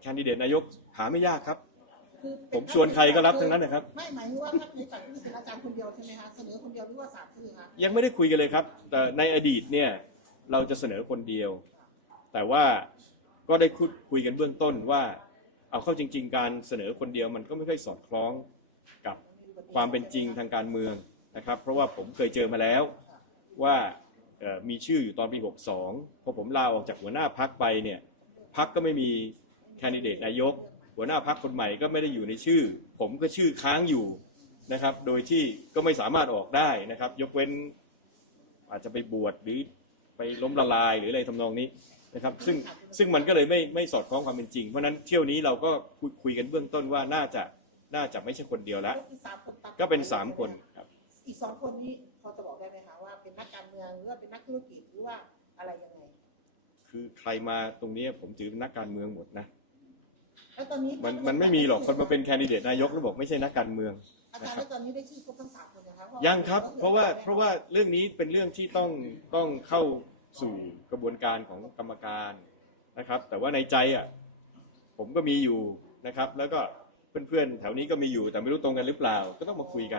แคนดิเดตนายกหาไม่ยากครับ คือเป็ผมชวนใครก็รับทั้งนั้นนะครับ ไม่หมายถึงว่าท่านในตัดที่เป็นอาจารย์คนเดียวใช่ไหมคะเสนอคนเดียวหรือว่าสามชื่อคะยังไม่ได้คุยกันเลยครับ แต่ในอดีตเนี่ยเราจะเสนอคนเดียว แต่ว่าก็ได้คุยคุยกันเบื้องต้นว่า เอาเข้าจริง ๆ การเสนอคนเดียวมันก็ไม่ค่อยสอดคล้องกับความเป็นจริงทางการเมืองนะครับ เพราะว่าผมเคยเจอมาแล้วว่าเอ่อมีชื่ออยู่ตอนปี 62พอผมลาออกจากหัวหน้าพักไปเนี่ยพักก็ไม่มี แคนดิเดตนายก หัวหน้าพักคนใหม่ก็ไม่ได้อยู่ในชื่อ ผมก็ชื่อค้างอยู่นะครับ โดยที่ก็ไม่สามารถออกได้นะครับ ยกเว้นอาจจะไปบวชหรือไปล้มละลายหรืออะไรทำนองนี้นะครับซึ่งซึ่งมันก็เลยไม่ไม่สอดคล้องความเป็นจริง เพราะฉะนั้นเที่ยวนี้เราก็คุยคุยกันเบื้องต้นว่าน่าจะน่าจะไม่ใช่คนเดียวแล้วก็คือสามคนตัดก็เป็นสามคนครับอีกสองคนนี้พอจะบอกได้ไหมคะว่าเป็นนักการเมืองหรือว่าเป็นนักธุรกิจหรือว่าอะไรยังไง คือใครมาตรงนี้ผมถือเป็นนักการเมืองหมดนะแล้ว ตอนนี้มันมันไม่มีหรอกคนมาเป็นแคนดิเดตนายกแล้วบอกไม่ใช่นักการเมืองอาจารย์แล้วตอนนี้ได้ชื่อครบทั้งสามคนนะคะยังครับ เพราะว่าเพราะว่าเรื่องนี้เป็นเรื่องที่ต้องต้องเข้าสู่กระบวนการของกรรมการนะครับ แต่ว่าในใจอะผมก็มีอยู่นะครับ แล้วก็เพื่อนๆแถวนี้ก็มีอยู่แต่ไม่รู้ตรงกันหรือเปล่า ก็ต้องมาคุยกัน